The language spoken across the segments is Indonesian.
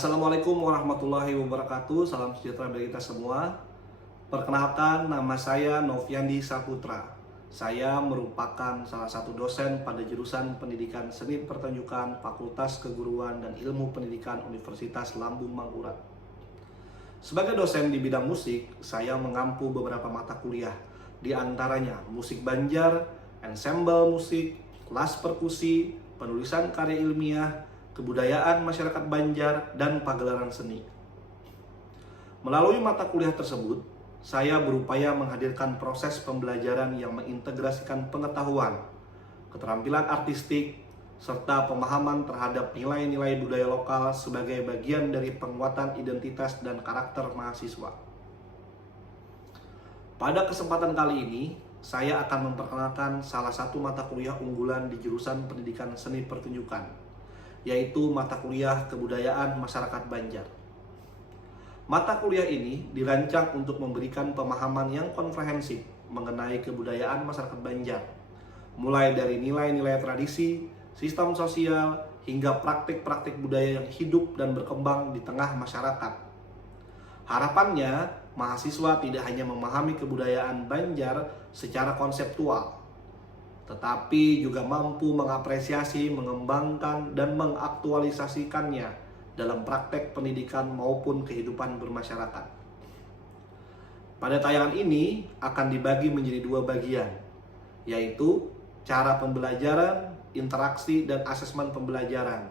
Assalamualaikum warahmatullahi wabarakatuh. Salam sejahtera bagi kita semua. Perkenalkan, nama saya Noviandi Saputra. Saya merupakan salah satu dosen pada jurusan Pendidikan Seni Pertunjukan Fakultas Keguruan dan Ilmu Pendidikan Universitas Lambung Mangkurat. Sebagai dosen di bidang musik, saya mengampu beberapa mata kuliah, di antaranya musik Banjar, ensemble musik, kelas perkusi, penulisan karya ilmiah, kebudayaan masyarakat Banjar, dan pagelaran seni. Melalui mata kuliah tersebut, saya berupaya menghadirkan proses pembelajaran yang mengintegrasikan pengetahuan, keterampilan artistik, serta pemahaman terhadap nilai-nilai budaya lokal sebagai bagian dari penguatan identitas dan karakter mahasiswa. Pada kesempatan kali ini, saya akan memperkenalkan salah satu mata kuliah unggulan di jurusan Pendidikan Seni Pertunjukan, yaitu mata kuliah Kebudayaan Masyarakat Banjar. Mata kuliah ini dirancang untuk memberikan pemahaman yang komprehensif mengenai kebudayaan masyarakat Banjar, mulai dari nilai-nilai tradisi, sistem sosial, hingga praktik-praktik budaya yang hidup dan berkembang di tengah masyarakat. Harapannya, mahasiswa tidak hanya memahami kebudayaan Banjar secara konseptual, tetapi juga mampu mengapresiasi, mengembangkan, dan mengaktualisasikannya dalam praktek pendidikan maupun kehidupan bermasyarakat. Pada tayangan ini akan dibagi menjadi dua bagian, yaitu cara pembelajaran, interaksi, dan asesmen pembelajaran.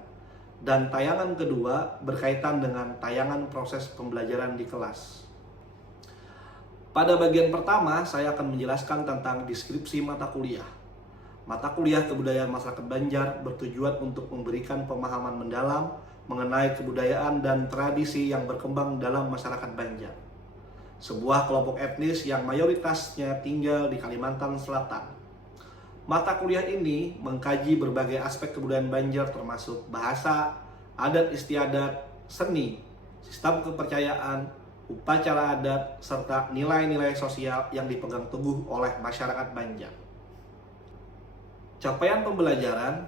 Dan tayangan kedua berkaitan dengan tayangan proses pembelajaran di kelas. Pada bagian pertama, saya akan menjelaskan tentang deskripsi mata kuliah. Mata kuliah Kebudayaan Masyarakat Banjar bertujuan untuk memberikan pemahaman mendalam mengenai kebudayaan dan tradisi yang berkembang dalam masyarakat Banjar, sebuah kelompok etnis yang mayoritasnya tinggal di Kalimantan Selatan. Mata kuliah ini mengkaji berbagai aspek kebudayaan Banjar termasuk bahasa, adat istiadat, seni, sistem kepercayaan, upacara adat, serta nilai-nilai sosial yang dipegang teguh oleh masyarakat Banjar. Capaian pembelajaran: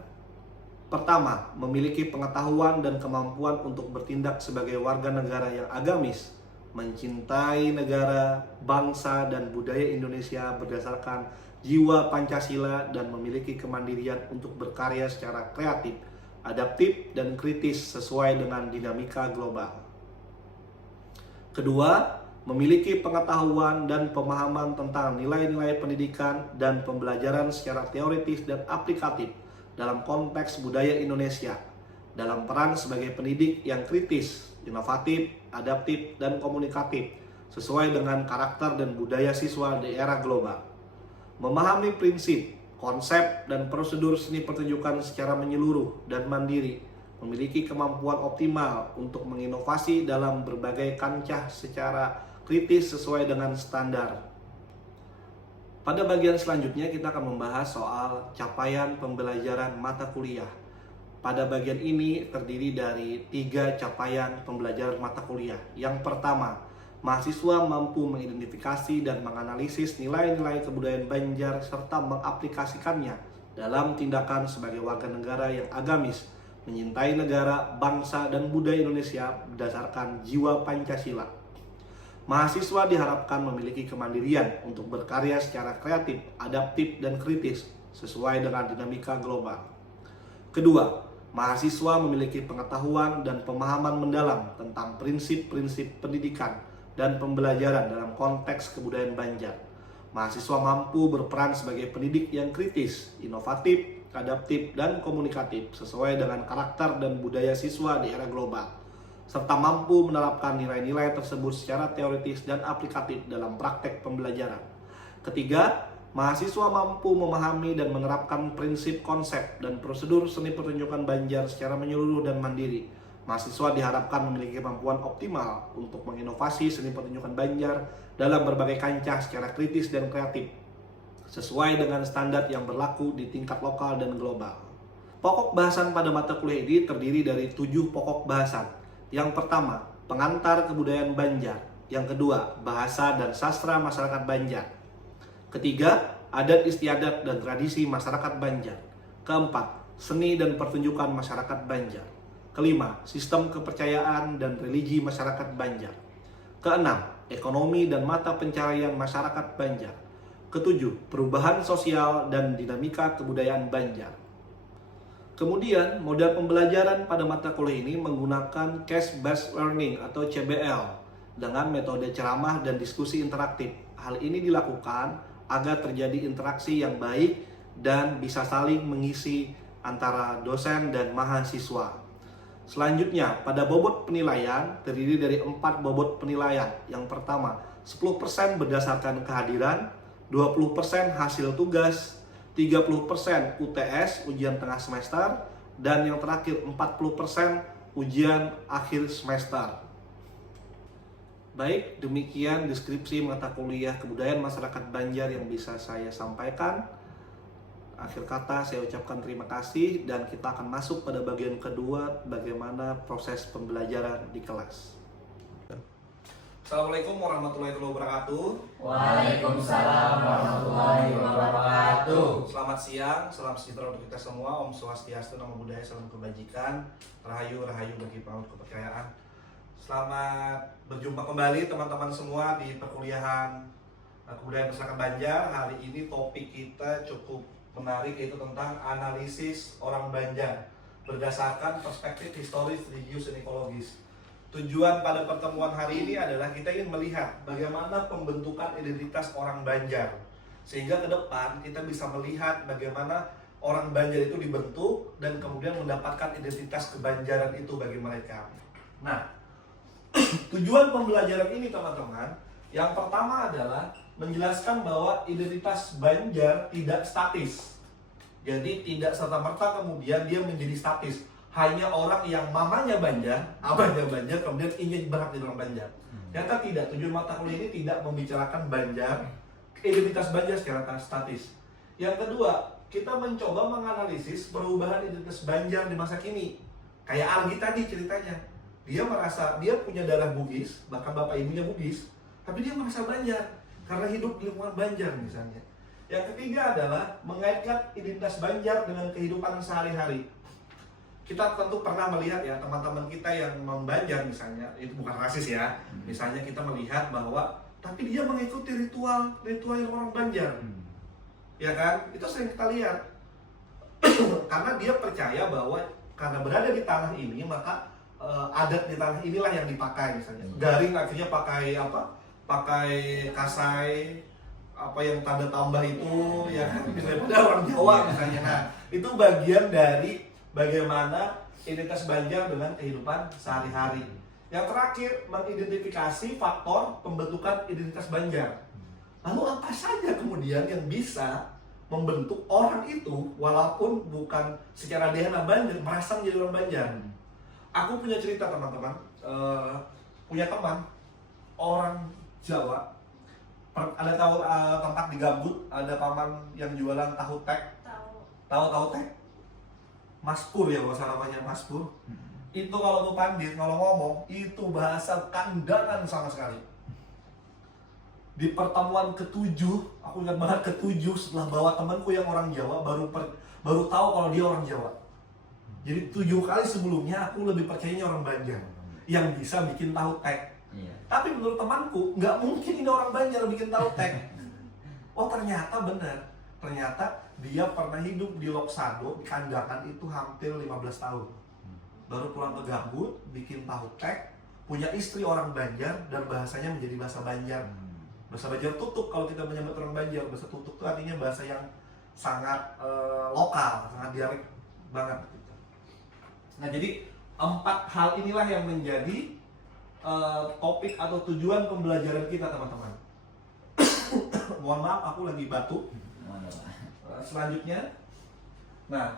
pertama, memiliki pengetahuan dan kemampuan untuk bertindak sebagai warga negara yang agamis, mencintai negara, bangsa, dan budaya Indonesia berdasarkan jiwa Pancasila, dan memiliki kemandirian untuk berkarya secara kreatif, adaptif, dan kritis sesuai dengan dinamika global. Kedua, memiliki pengetahuan dan pemahaman tentang nilai-nilai pendidikan dan pembelajaran secara teoritis dan aplikatif dalam konteks budaya Indonesia, dalam peran sebagai pendidik yang kritis, inovatif, adaptif, dan komunikatif sesuai dengan karakter dan budaya siswa di era global. Memahami prinsip, konsep, dan prosedur seni pertunjukan secara menyeluruh dan mandiri, memiliki kemampuan optimal untuk menginovasi dalam berbagai kancah secara kritis sesuai dengan standar. Pada bagian selanjutnya kita akan membahas soal capaian pembelajaran mata kuliah. Pada bagian ini terdiri dari 3 capaian pembelajaran mata kuliah. Yang pertama, mahasiswa mampu mengidentifikasi dan menganalisis nilai-nilai kebudayaan Banjar serta mengaplikasikannya dalam tindakan sebagai warga negara yang agamis, menyintai negara, bangsa, dan budaya Indonesia berdasarkan jiwa Pancasila. Mahasiswa diharapkan memiliki kemandirian untuk berkarya secara kreatif, adaptif, dan kritis sesuai dengan dinamika global. Kedua, mahasiswa memiliki pengetahuan dan pemahaman mendalam tentang prinsip-prinsip pendidikan dan pembelajaran dalam konteks kebudayaan Banjar. Mahasiswa mampu berperan sebagai pendidik yang kritis, inovatif, adaptif, dan komunikatif sesuai dengan karakter dan budaya siswa di era global, serta mampu menerapkan nilai-nilai tersebut secara teoritis dan aplikatif dalam praktek pembelajaran. Ketiga, mahasiswa mampu memahami dan menerapkan prinsip, konsep, dan prosedur seni pertunjukan Banjar secara menyeluruh dan mandiri. Mahasiswa diharapkan memiliki kemampuan optimal untuk menginovasi seni pertunjukan Banjar dalam berbagai kancah secara kritis dan kreatif, sesuai dengan standar yang berlaku di tingkat lokal dan global. Pokok bahasan pada mata kuliah ini terdiri dari 7 pokok bahasan. Yang pertama, pengantar kebudayaan Banjar. Yang kedua, bahasa dan sastra masyarakat Banjar. Ketiga, adat istiadat dan tradisi masyarakat Banjar. Keempat, seni dan pertunjukan masyarakat Banjar. Kelima, sistem kepercayaan dan religi masyarakat Banjar. Keenam, ekonomi dan mata pencaharian masyarakat Banjar. Ketujuh, perubahan sosial dan dinamika kebudayaan Banjar. Kemudian, model pembelajaran pada mata kuliah ini menggunakan case-based learning atau CBL dengan metode ceramah dan diskusi interaktif. Hal ini dilakukan agar terjadi interaksi yang baik dan bisa saling mengisi antara dosen dan mahasiswa. Selanjutnya, pada bobot penilaian terdiri dari 4 bobot penilaian. Yang pertama, 10% berdasarkan kehadiran, 20% hasil tugas, 30% UTS, ujian tengah semester, dan yang terakhir 40% ujian akhir semester. Baik, demikian deskripsi mata kuliah kebudayaan masyarakat Banjar yang bisa saya sampaikan. Akhir kata saya ucapkan terima kasih dan kita akan masuk pada bagian kedua, bagaimana proses pembelajaran di kelas. Assalamualaikum warahmatullahi wabarakatuh. Waalaikumsalam warahmatullahi wabarakatuh. Selamat siang, salam sejahtera untuk kita semua. Om Swastiastu, Namo Buddhaya, salam kebajikan, rahayu rahayu bagi pengawal kepercayaan. Selamat berjumpa kembali teman-teman semua di perkuliahan kebudayaan masyarakat Banjar. Hari ini topik kita cukup menarik, yaitu tentang analisis orang Banjar berdasarkan perspektif historis, religius, dan ekologis. Tujuan pada pertemuan hari ini adalah kita ingin melihat bagaimana pembentukan identitas orang Banjar, sehingga ke depan kita bisa melihat bagaimana orang Banjar itu dibentuk dan kemudian mendapatkan identitas kebanjaran itu bagi mereka. Nah, tujuan pembelajaran ini teman-teman, yang pertama adalah menjelaskan bahwa identitas Banjar tidak statis. Jadi tidak serta-merta kemudian dia menjadi statis. Hanya orang yang mamanya Banjar, abahnya Banjar, kemudian ingin berhak jadi orang Banjar. Ternyata tidak. Tujuan mata kuliah ini tidak membicarakan Banjar, identitas Banjar secara statis. Yang kedua, kita mencoba menganalisis perubahan identitas Banjar di masa kini. Kayak Algi tadi ceritanya. Dia merasa dia punya darah Bugis, bahkan bapak ibunya Bugis, tapi dia merasa Banjar karena hidup di lingkungan Banjar misalnya. Yang ketiga adalah mengaitkan identitas Banjar dengan kehidupan sehari-hari. Kita tentu pernah melihat ya, teman-teman kita yang membanjar misalnya, itu bukan rasis ya. Misalnya kita melihat bahwa tapi dia mengikuti ritual yang orang Banjar. Ya kan? Itu sering kita lihat. Karena dia percaya bahwa karena berada di tanah ini, maka adat di tanah inilah yang dipakai misalnya. Garing akhirnya pakai apa? Pakai kasai, apa yang tanda tambah itu, ya kan? Misalnya orang Jawa misalnya. Nah, itu bagian dari bagaimana identitas Banjar dengan kehidupan sehari-hari. Yang terakhir, mengidentifikasi faktor pembentukan identitas Banjar. Lalu apa saja kemudian yang bisa membentuk orang itu walaupun bukan secara DNA Banjar, merasa menjadi orang Banjar. Aku punya cerita teman-teman, punya teman orang Jawa. Ada tahu tempat di Gambut, ada paman yang jualan tahu tek. Tahu tek? Mas Pur ya, kalau salah namanya Mas Pur. Itu kalau tuh pandit, kalau ngomong, itu bahasa kandangan sama sekali. Di pertemuan ke-7, aku ingat banget ke-7 setelah bawa temanku yang orang Jawa, baru tahu kalau dia orang Jawa. Jadi 7 kali sebelumnya aku lebih percayanya orang Banjar yang bisa bikin tahu tek. Iya. Tapi menurut temanku, nggak mungkin ini orang Banjar bikin tahu tek. Oh ternyata benar. Ternyata dia pernah hidup di Loksado, di Kandangan itu hampir 15 tahun. Baru pulang ke Gambut, bikin tahu tek, punya istri orang Banjar, dan bahasanya menjadi bahasa Banjar. Bahasa Banjar tutuk, kalau kita menyebut orang Banjar, bahasa tutuk itu artinya bahasa yang sangat lokal, sangat dialek banget. Nah jadi 4 hal inilah yang menjadi topik atau tujuan pembelajaran kita teman-teman. Mohon maaf, aku lagi batuk. Selanjutnya, nah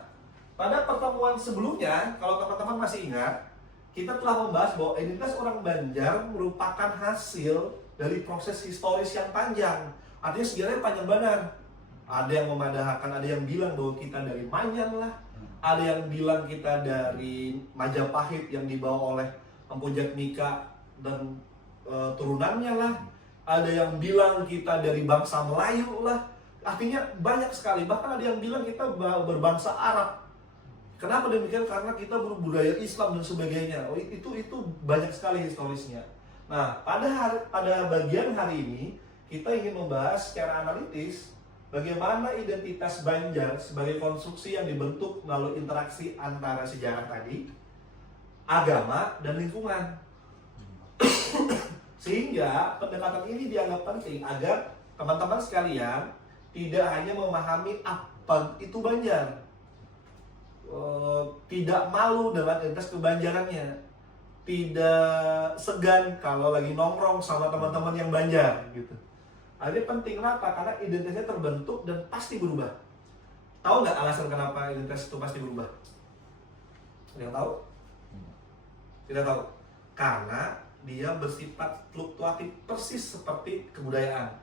pada pertemuan sebelumnya, kalau teman-teman masih ingat, kita telah membahas bahwa identitas orang Banjar merupakan hasil dari proses historis yang panjang. Artinya sejarahnya panjang benar. Ada yang memadahkan, ada yang bilang bahwa kita dari Manyan lah, ada yang bilang kita dari Majapahit yang dibawa oleh Empu Jatmika dan turunannya lah, ada yang bilang kita dari bangsa Melayu lah. Artinya banyak sekali, bahkan ada yang bilang kita berbangsa Arab. Kenapa demikian? Karena kita berbudaya Islam dan sebagainya. Oh, itu banyak sekali historisnya. Nah, pada bagian hari ini kita ingin membahas secara analitis bagaimana identitas Banjar sebagai konstruksi yang dibentuk melalui interaksi antara sejarah tadi, agama, dan lingkungan. Sehingga pendekatan ini dianggap penting agar teman-teman sekalian tidak hanya memahami apa itu Banjar, tidak malu dengan identitas kebanjarannya, tidak segan kalau lagi nongkrong sama teman-teman yang Banjar gitu. Ini penting, kenapa? Karena identitasnya terbentuk dan pasti berubah. Tahu nggak alasan kenapa identitas itu pasti berubah? Ada yang tahu? Tidak tahu. Karena dia bersifat fluktuatif persis seperti kebudayaan.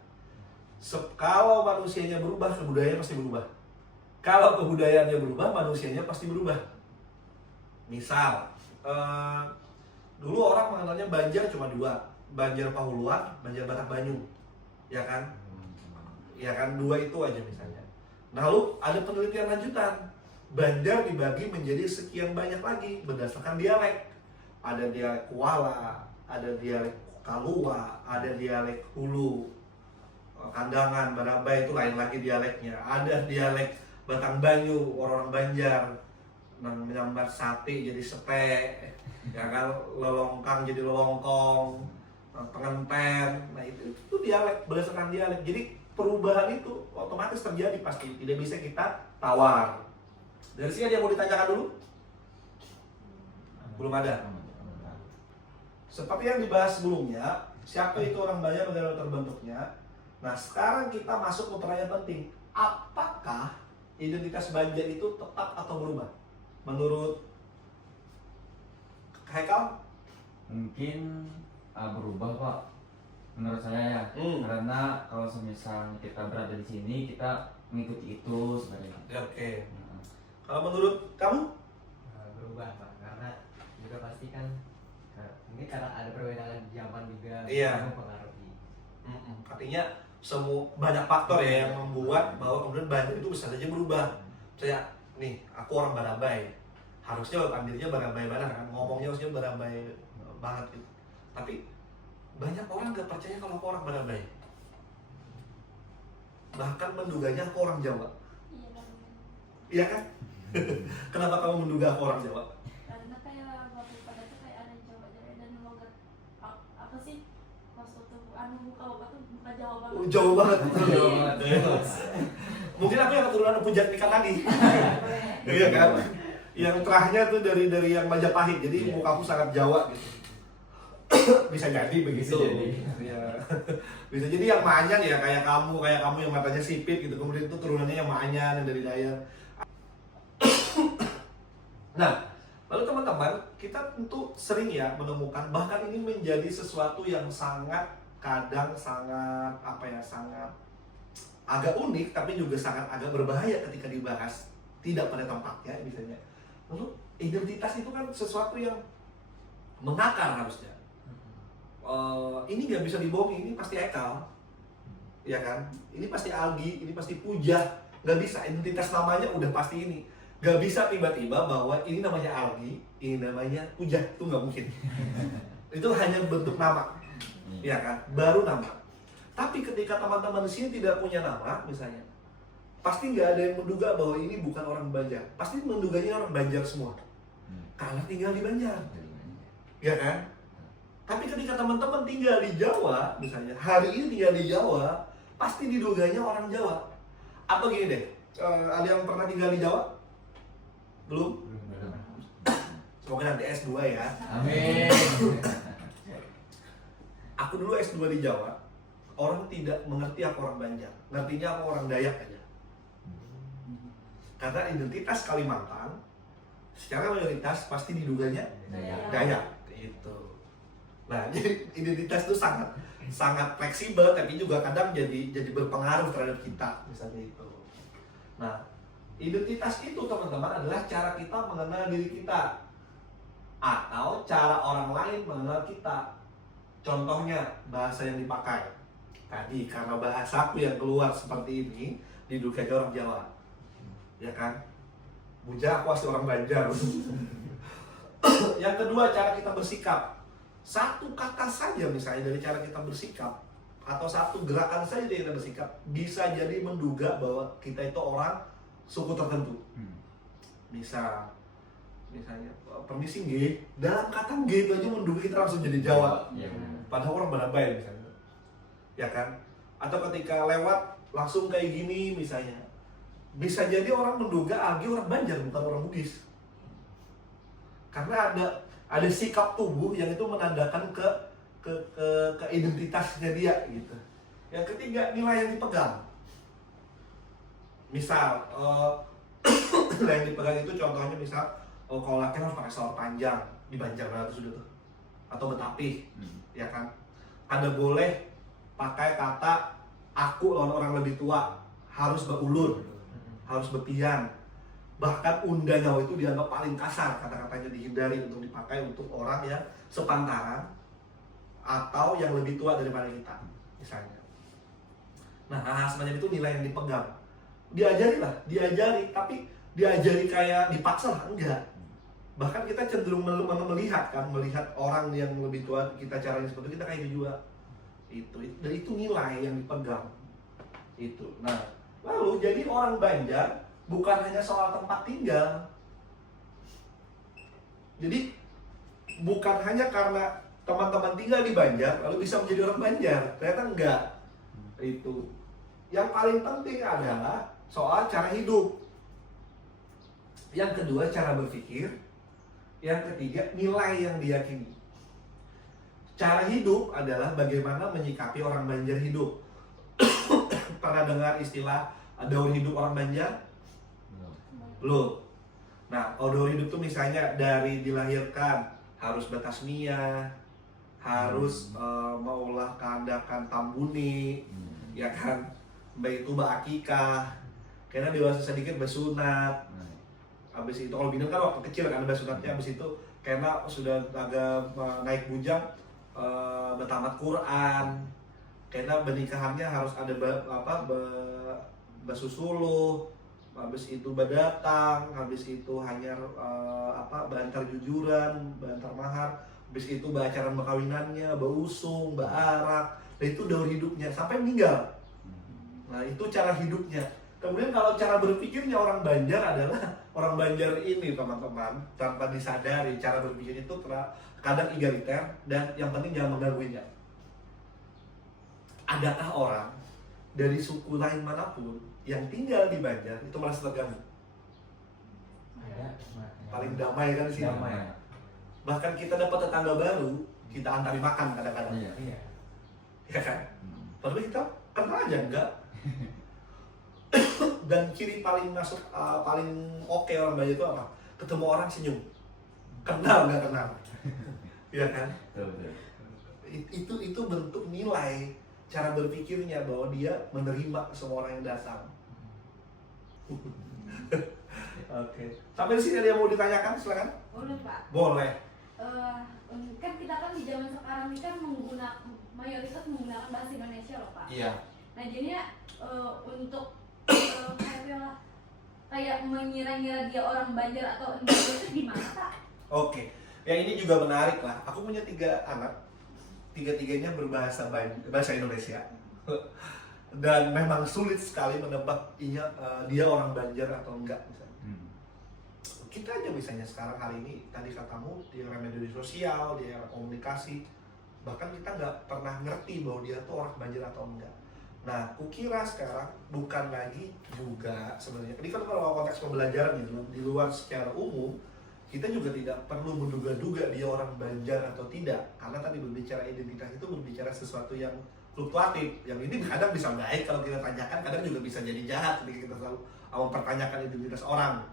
Kalau manusianya berubah, kebudayaan pasti berubah. Kalau kebudayaannya berubah, manusianya pasti berubah. Misal, dulu orang mengenalnya Banjar cuma dua, Banjar Pahuluan, Banjar Batak Banyu, ya kan? Ya kan, dua itu aja misalnya. Nah, lalu ada penelitian lanjutan, Banjar dibagi menjadi sekian banyak lagi berdasarkan dialek. Ada dialek Kuala, ada dialek Kalua, ada dialek Hulu, Kandangan, Barabai itu lain lagi dialeknya. Ada dialek Batang Banyu, orang-orang Banjar menyambar sate jadi sete, ya kan, lelongkang jadi lelongkong, pengenten. Nah itu dialek, berdasarkan dialek. Jadi perubahan itu otomatis terjadi pasti, tidak bisa kita tawar. Dari sini ada yang mau ditanyakan dulu? Belum ada. Seperti yang dibahas sebelumnya, siapa itu orang Banjar, bagaimana terbentuknya. Nah sekarang kita masuk ke pertanyaan penting, apakah identitas Banjar itu tetap atau berubah? Menurut Haikal? Mungkin berubah Pak, menurut saya ya. Karena kalau semisal kita berada di sini, kita mengikuti itu sebenarnya. Oke. Kalau menurut kamu? Berubah Pak, karena juga pasti kan ini karena ada perbedaan zaman juga. Iya. Mempengaruhi. Artinya banyak faktor ya yang membuat bahwa kemudian Banjar itu bisa saja berubah. Saya nih, aku orang Barabai, harusnya panggilnya Barabai banget kan, ngomongnya harusnya Barabai banget gitu. Tapi banyak orang gak percaya kalau aku orang Barabai, bahkan menduganya aku orang Jawa. Iya kan? Kenapa kamu menduga aku orang Jawa? Karena kayak waktu pada itu kayak ada Jawa dan logat apa sih pas waktu muka bapak tuh bukan Jawa banget. Jauh banget. Jauh banget. Mungkin aku yang keturunan Pujatnikan tadi. Iya kan? Yang terahnya tuh dari yang Majapahit. Jadi mukaku sangat Jawa gitu. Bisa jadi begitu. Ya. Bisa jadi yang Maanyan ya kayak kamu yang matanya sipit gitu. Kemudian itu turunannya yang Maanyan, yang dari Dayak. Nah, lalu teman-teman, kita tentu sering ya menemukan, bahkan ini menjadi sesuatu yang sangat agak unik, tapi juga sangat agak berbahaya ketika dibahas tidak pada tempatnya misalnya. Lalu identitas itu kan sesuatu yang mengakar harusnya. Ini nggak bisa dibohongi, ini pasti Haikal, ya kan? Ini pasti Algi, ini pasti Puja, nggak bisa. Identitas namanya udah pasti ini. Gak bisa tiba-tiba bahwa ini namanya Algi, ini namanya Puja, itu nggak mungkin. Itu hanya bentuk nama, ya kan? Baru nama. Tapi ketika teman-teman di sini tidak punya nama, misalnya, pasti nggak ada yang menduga bahwa ini bukan orang Banjar. Pasti menduganya orang Banjar semua, karena tinggal di Banjar, ya kan? Tapi ketika teman-teman tinggal di Jawa, misalnya, hari ini tinggal di Jawa, pasti diduganya orang Jawa. Atau gini deh, ada yang pernah tinggal di Jawa? Belum? Semoga nanti S2 ya. Amin. Aku dulu S2 di Jawa, orang tidak mengerti aku orang Banjar, ngertinya aku orang Dayak aja. Karena identitas Kalimantan secara mayoritas pasti diduganya Dayak. Itu. Nah, jadi identitas itu sangat fleksibel, tapi juga kadang jadi berpengaruh terhadap kita, misalnya itu. Nah, identitas itu teman-teman adalah cara kita mengenal diri kita atau cara orang lain mengenal kita. Contohnya bahasa yang dipakai tadi, karena bahasaku yang keluar seperti ini diduga orang Jawa, ya kan? Bujang, aku asli orang Banjar. Yang kedua, cara kita bersikap. Satu kata saja misalnya dari cara kita bersikap, atau satu gerakan saja dari kita bersikap, bisa jadi menduga bahwa kita itu orang suku tertentu. Misalnya permisi G, dalam kata G itu aja menduga kita langsung jadi Jawa. Iya. Padahal orang Badabay misalnya, ya kan? Atau ketika lewat langsung kayak gini misalnya, bisa jadi orang menduga Agi orang Banjar bukan orang Bugis. Karena ada sikap tubuh yang itu menandakan ke identitasnya dia gitu. Yang ketiga, nilai yang dipegang. Misal nilai yang dipegang itu contohnya misal kalau laki harus pakai selor panjang di Banjar Barat sudah tuh, atau Betapi, ya kan? Ada boleh pakai kata aku lawan orang lebih tua, harus berulur, harus berpian. Bahkan Unda Jawa itu dianggap paling kasar, kata-katanya dihindari untuk dipakai untuk orang yang sepantaran atau yang lebih tua daripada kita, misalnya. Nah, hal semacam itu nilai yang dipegang. Diajari, tapi diajari kayak dipaksa lah, enggak. Bahkan kita cenderung melihat orang yang lebih tua kita caranya seperti itu, kita kayak juga. Dan itu nilai yang dipegang. Itu. Nah, lalu jadi orang Banjar bukan hanya soal tempat tinggal. Jadi bukan hanya karena teman-teman tinggal di Banjar lalu bisa menjadi orang Banjar. Ternyata enggak. Itu. Yang paling penting adalah soal cara hidup. Yang kedua, cara berpikir. Yang ketiga, nilai yang diyakini. Cara hidup adalah bagaimana menyikapi orang Banjar hidup. Pernah dengar istilah daur hidup orang Banjar? Belum. Nah, daur hidup tuh misalnya dari dilahirkan harus batasmia, harus maulah keandakan tambuni, ya kan? Baik itu akikah, karena dewasa sedikit bersunat. Habis itu kalau bintang kan waktu kecil kan bersunatnya, habis itu karena sudah agak naik bujang bertamat Quran. Karena pernikahannya harus ada basusuluh, habis itu berdatang, habis itu hanya bantar jujuran, bantar mahar, habis itu acara perkawinannya, berusung, berarak, dan itu daur hidupnya sampai meninggal. Nah, itu cara hidupnya. Kemudian kalau cara berpikirnya orang Banjar adalah orang Banjar ini teman-teman, tanpa disadari cara berpikir itu kadang egaliter dan yang penting jangan menggangguinya. Adakah orang dari suku lain manapun yang tinggal di Banjar itu merasa terganggu? Paling damai kan sih. Damai. Bahkan kita dapat tetangga baru, kita antari makan kadang-kadang. Iya. Ya kan? Tapi kita kenal aja enggak. Dan ciri paling paling oke orang Banjar itu apa? Ketemu orang senyum. Kenal nggak kenal. Iya kan? Betul. Itu bentuk nilai cara berpikirnya bahwa dia menerima semua orang yang datang. Oke. Sampai di sini ada yang mau ditanyakan, silakan. Boleh Pak. Boleh. Kan kita kan di zaman sekarang ini kan mayoritas menggunakan bahasa Indonesia loh Pak. Iya. Nah jadinya untuk kayak mengira-ngira dia orang Banjar atau enggak itu gimana Pak? Oke. Ya ini juga menarik lah. Aku punya 3 anak. Tiga-tiganya berbahasa bahasa Indonesia. Dan memang sulit sekali menebak dia orang Banjar atau enggak misalnya. Kita aja misalnya sekarang hari ini tadi katamu di era media sosial, di era komunikasi, bahkan kita nggak pernah ngerti bahwa dia tuh orang Banjar atau enggak. Nah, kukira sekarang bukan lagi juga sebenarnya. Ini kan kalau konteks pembelajaran di luar secara umum, kita juga tidak perlu menduga-duga dia orang Banjar atau tidak, karena tadi berbicara identitas itu berbicara sesuatu yang fluktuatif. Yang ini kadang bisa baik kalau kita tanyakan, kadang juga bisa jadi jahat ketika kita selalu mempertanyakan identitas orang.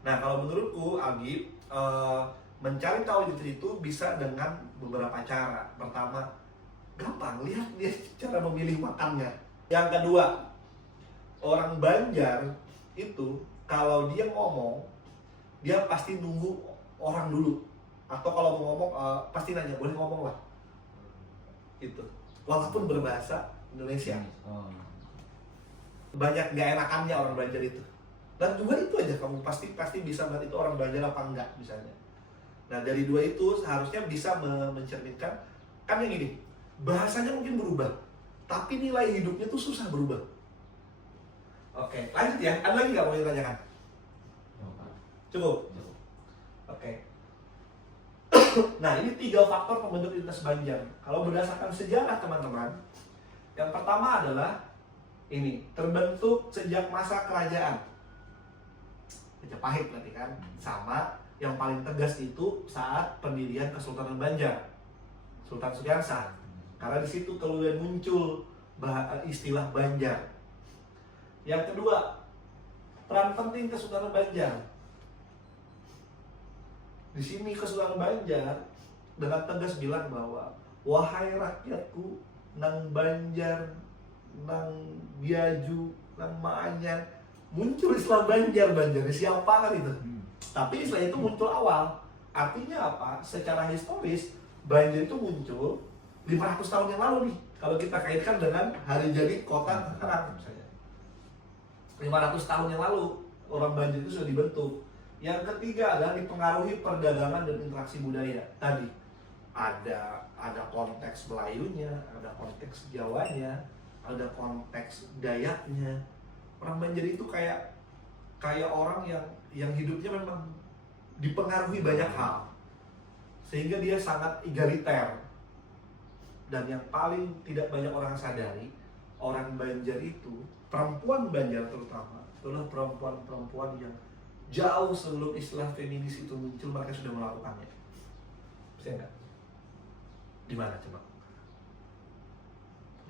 Nah, kalau menurutku Agi, mencari tahu identitas itu bisa dengan beberapa cara. Pertama, gampang, lihat dia cara memilih makannya. Yang kedua, orang Banjar itu kalau dia ngomong, dia pasti nunggu orang dulu. Atau kalau mau ngomong, pasti nanya, boleh ngomong lah. Itu. Walaupun berbahasa Indonesia. Banyak gak enakannya orang Banjar itu. Dan dua itu aja kamu pasti bisa melihat itu orang Banjar apa enggak misalnya. Nah dari dua itu seharusnya bisa mencerminkan, kan yang ini bahasanya mungkin berubah, tapi nilai hidupnya tuh susah berubah. Oke, lanjut ya. Ada lagi nggak mau ditanyakan? Cukup. Oke. Nah ini 3 faktor pembentuk identitas Banjar. Kalau berdasarkan sejarah teman-teman, yang pertama adalah ini terbentuk sejak masa kerajaan Majapahit berarti kan, sama yang paling tegas itu saat pendirian Kesultanan Banjar, Sultan Suryarsa. Karena di situ kemudian muncul istilah Banjar. Yang kedua, peran penting Kesultanan Banjar. Di sini Kesultanan Banjar dengan tegas bilang bahwa wahai rakyatku, nang Banjar, nang Biaju, nang Maanyan, muncul istilah Banjar. Siapa kan itu? Tapi istilah itu muncul awal. Artinya apa? Secara historis Banjar itu muncul 500 tahun yang lalu nih. Kalau kita kaitkan dengan hari jadi kota sekarang misalnya. 500 tahun yang lalu orang Banjar itu sudah dibentuk. Yang ketiga adalah dipengaruhi perdagangan dan interaksi budaya. Tadi ada konteks Melayunya, ada konteks Jawanya, ada konteks Dayaknya. Orang Banjar itu kayak orang yang hidupnya memang dipengaruhi banyak hal, sehingga dia sangat egaliter. Dan yang paling tidak banyak orang sadari, orang Banjar itu, perempuan Banjar terutama, adalah perempuan-perempuan yang jauh sebelum istilah feminis itu muncul, mereka sudah melakukannya. Bisa nggak? Di mana coba?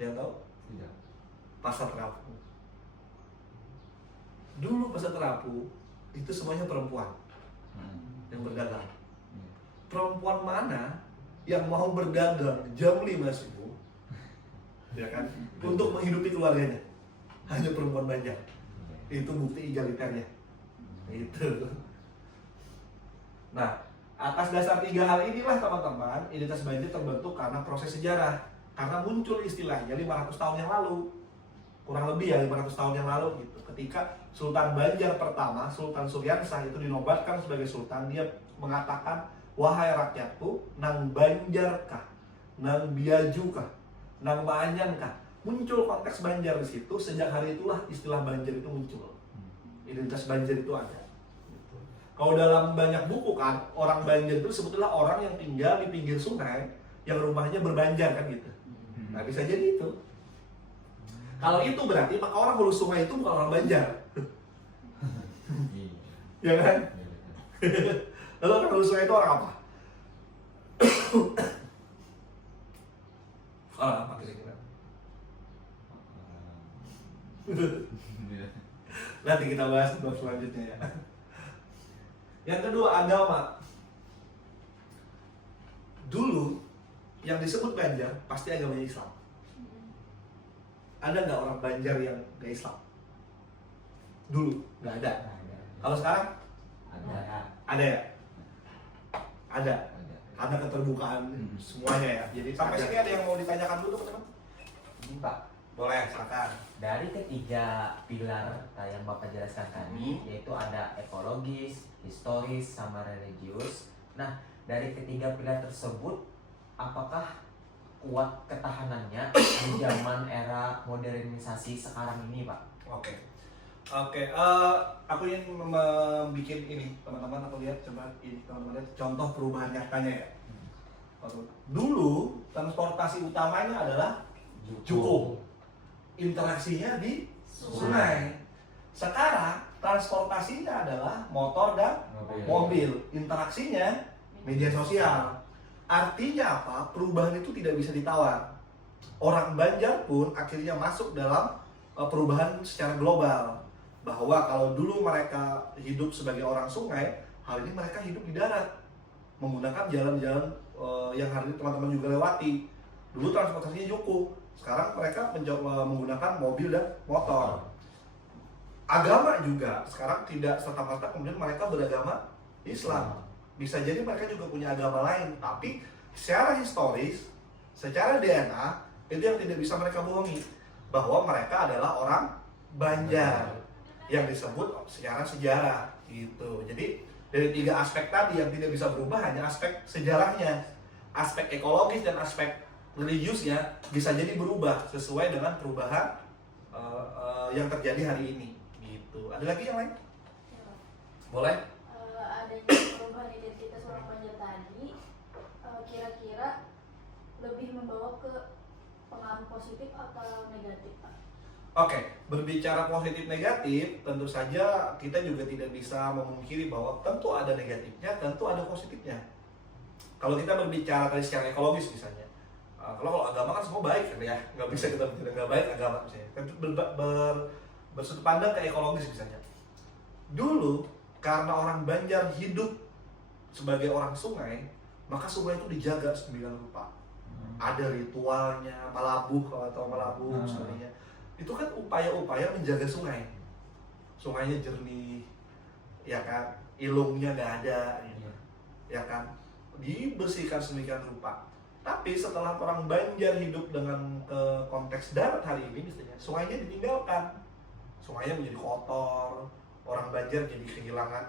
Dia tahu? Tidak. Pasar Terapung. Dulu Pasar Terapung itu semuanya perempuan yang berdagang. Perempuan mana yang mau berdagang jam 5 subuh, ya kan, untuk menghidupi keluarganya? Hanya perempuan Banjar. Itu bukti egaliternya. Itu. Nah, atas dasar 3 hal inilah teman-teman, identitas Banjar terbentuk karena proses sejarah. Karena muncul istilahnya 500 tahun yang lalu. Kurang lebih ya 500 tahun yang lalu gitu. Ketika Sultan Banjar pertama, Sultan Suryarsa itu dinobatkan sebagai sultan, dia mengatakan, wahai rakyatku, nang Banjar kah, nang Biaju kah, nang Maanyan kah. Muncul konteks Banjar di situ. Sejak hari itulah istilah Banjar itu muncul. Identitas Banjar itu ada. Kalau dalam banyak buku kan, orang Banjar itu sebetulnya orang yang tinggal di pinggir sungai, yang rumahnya berbanjar kan gitu. Nah bisa jadi itu. Kalau itu berarti maka orang hulu sungai itu bukan orang Banjar. Ya kan? Lalu orang hulu sungai itu orang apa? Orang apa kira-kira? Nanti kita bahas bab selanjutnya ya. Yang kedua, agama. Dulu yang disebut Banjar pasti agamanya Islam. Ada nggak orang Banjar yang nggak Islam? Dulu nggak ada. Kalau sekarang ada ya? Ada. Ada keterbukaan semuanya ya. Jadi sampai sini ada yang mau ditanyakan dulu teman-teman? Ini Pak, Boleh, silakan. dari ketiga pilar yang Bapak jelaskan tadi, yaitu ada ekologis, historis, sama religius. Nah, dari ketiga pilar tersebut, apakah kuat ketahanannya di zaman era modernisasi sekarang ini, Pak? Oke, aku ingin membuat ini teman-teman. Aku lihat coba ini teman-teman lihat contoh perubahan nyatanya ya. Dulu transportasi utamanya adalah cukup, interaksinya di sungai. Sekarang transportasinya adalah motor dan mobil, interaksinya media sosial. Artinya apa? Perubahan itu tidak bisa ditawar. Orang Banjar pun akhirnya masuk dalam perubahan secara global. Bahwa kalau dulu mereka hidup sebagai orang sungai, hal ini mereka hidup di darat, menggunakan jalan-jalan yang hari ini teman-teman juga lewati. Dulu transportasinya cukup, sekarang mereka menggunakan mobil dan motor. Agama juga sekarang tidak serta-merta kemudian mereka beragama Islam. Bisa jadi mereka juga punya agama lain, tapi secara historis, secara DNA, itu yang tidak bisa mereka bohongi, bahwa mereka adalah orang Banjar. yang disebut secara sejarah gitu. Jadi dari 3 aspek tadi yang tidak bisa berubah hanya aspek sejarahnya, aspek ekologis dan aspek religiusnya bisa jadi berubah sesuai dengan perubahan yang terjadi hari ini gitu. Ada lagi yang lain? Ya, Pak. Boleh? Adanya perubahan identitas orang Banjar tadi kira-kira lebih membawa ke pengaruh positif atau negatif, Pak? Oke, berbicara positif negatif, tentu saja kita juga tidak bisa memungkiri bahwa tentu ada negatifnya, tentu ada positifnya. Kalau kita berbicara tadi secara ekologis misalnya, kalau agama kan semua baik kan ya, nggak bisa kita bilang nggak baik agama misalnya. Tapi bersudut pandang ke ekologis misalnya. Dulu karena orang Banjar hidup sebagai orang sungai, maka sungai itu dijaga sedemikian rupa. Ada ritualnya, malabuh atau malabuh sebenarnya. Itu kan upaya-upaya menjaga sungai. Sungainya jernih, ya kan, ilungnya nggak ada, gitu. Ya kan, dibersihkan sedemikian rupa. Tapi setelah orang Banjar hidup dengan konteks darat hari ini, misalnya, sungainya ditinggalkan, sungainya menjadi kotor, orang Banjar jadi kehilangan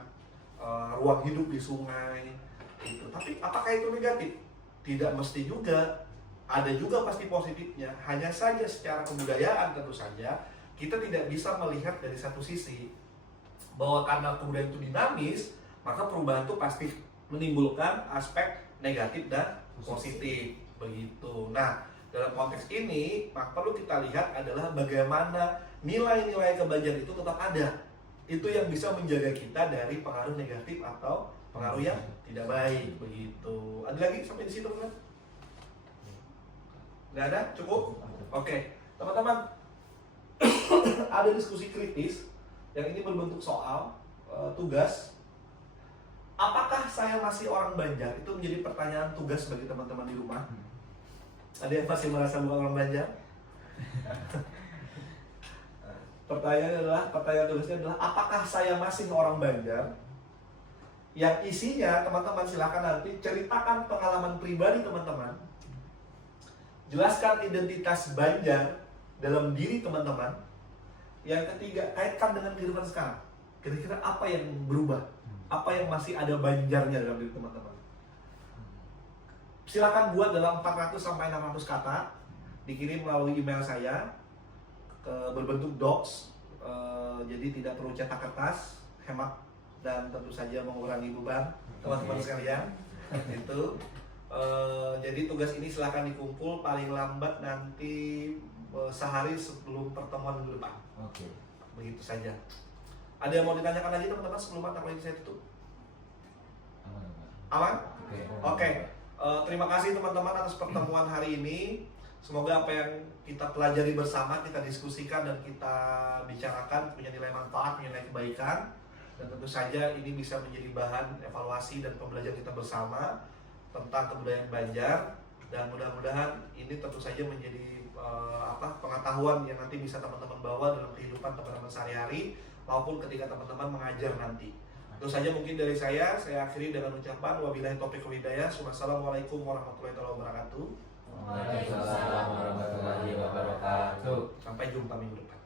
ruang hidup di sungai. Gitu. Tapi apakah itu negatif? Tidak mesti juga. Ada juga pasti positifnya. Hanya saja secara kebudayaan tentu saja kita tidak bisa melihat dari satu sisi bahwa karena kebudayaan itu dinamis, maka perubahan itu pasti menimbulkan aspek negatif dan positif begitu. Nah, dalam konteks ini maka perlu kita lihat adalah bagaimana nilai-nilai kebajikan itu tetap ada. Itu yang bisa menjaga kita dari pengaruh negatif atau pengaruh yang tidak baik begitu. Ada lagi sampai di situ kan? Nggak ada? Cukup? Oke, teman-teman, ada diskusi kritis yang ini berbentuk soal tugas. Apakah saya masih orang Banjar? Itu menjadi pertanyaan tugas bagi teman-teman di rumah. Ada yang masih merasa bukan orang Banjar? Pertanyaan tugasnya adalah apakah saya masih orang Banjar? Yang isinya teman-teman silakan nanti ceritakan pengalaman pribadi teman-teman. Jelaskan identitas Banjar dalam diri teman-teman. Yang ketiga, kaitkan dengan kehidupan sekarang. Kira-kira apa yang berubah? Apa yang masih ada Banjarnya dalam diri teman-teman? Silakan buat dalam 400 sampai 600 kata. Dikirim melalui email saya berbentuk docs. Jadi tidak perlu cetak kertas, hemat dan tentu saja mengurangi beban teman-teman sekalian. Itu. Jadi tugas ini silahkan dikumpul paling lambat nanti sehari sebelum pertemuan minggu depan. Oke. Begitu saja. Ada yang mau ditanyakan lagi teman-teman sebelum mata kuliah saya tutup? Aman? Oke. Terima kasih teman-teman atas pertemuan hari ini. Semoga apa yang kita pelajari bersama, kita diskusikan dan kita bicarakan punya nilai manfaat, punya nilai kebaikan. Dan tentu saja ini bisa menjadi bahan evaluasi dan pembelajaran kita bersama tentang kebudayaan Banjar, dan mudah-mudahan ini tentu saja menjadi pengetahuan yang nanti bisa teman-teman bawa dalam kehidupan teman-teman sehari-hari maupun ketika teman-teman mengajar nanti. Itu saja mungkin dari saya akhiri dengan ucapan wabillahi taufiq wal hidayah. Wassalamualaikum warahmatullahi wabarakatuh. Waalaikumsalam warahmatullahi wabarakatuh. Sampai jumpa minggu depan.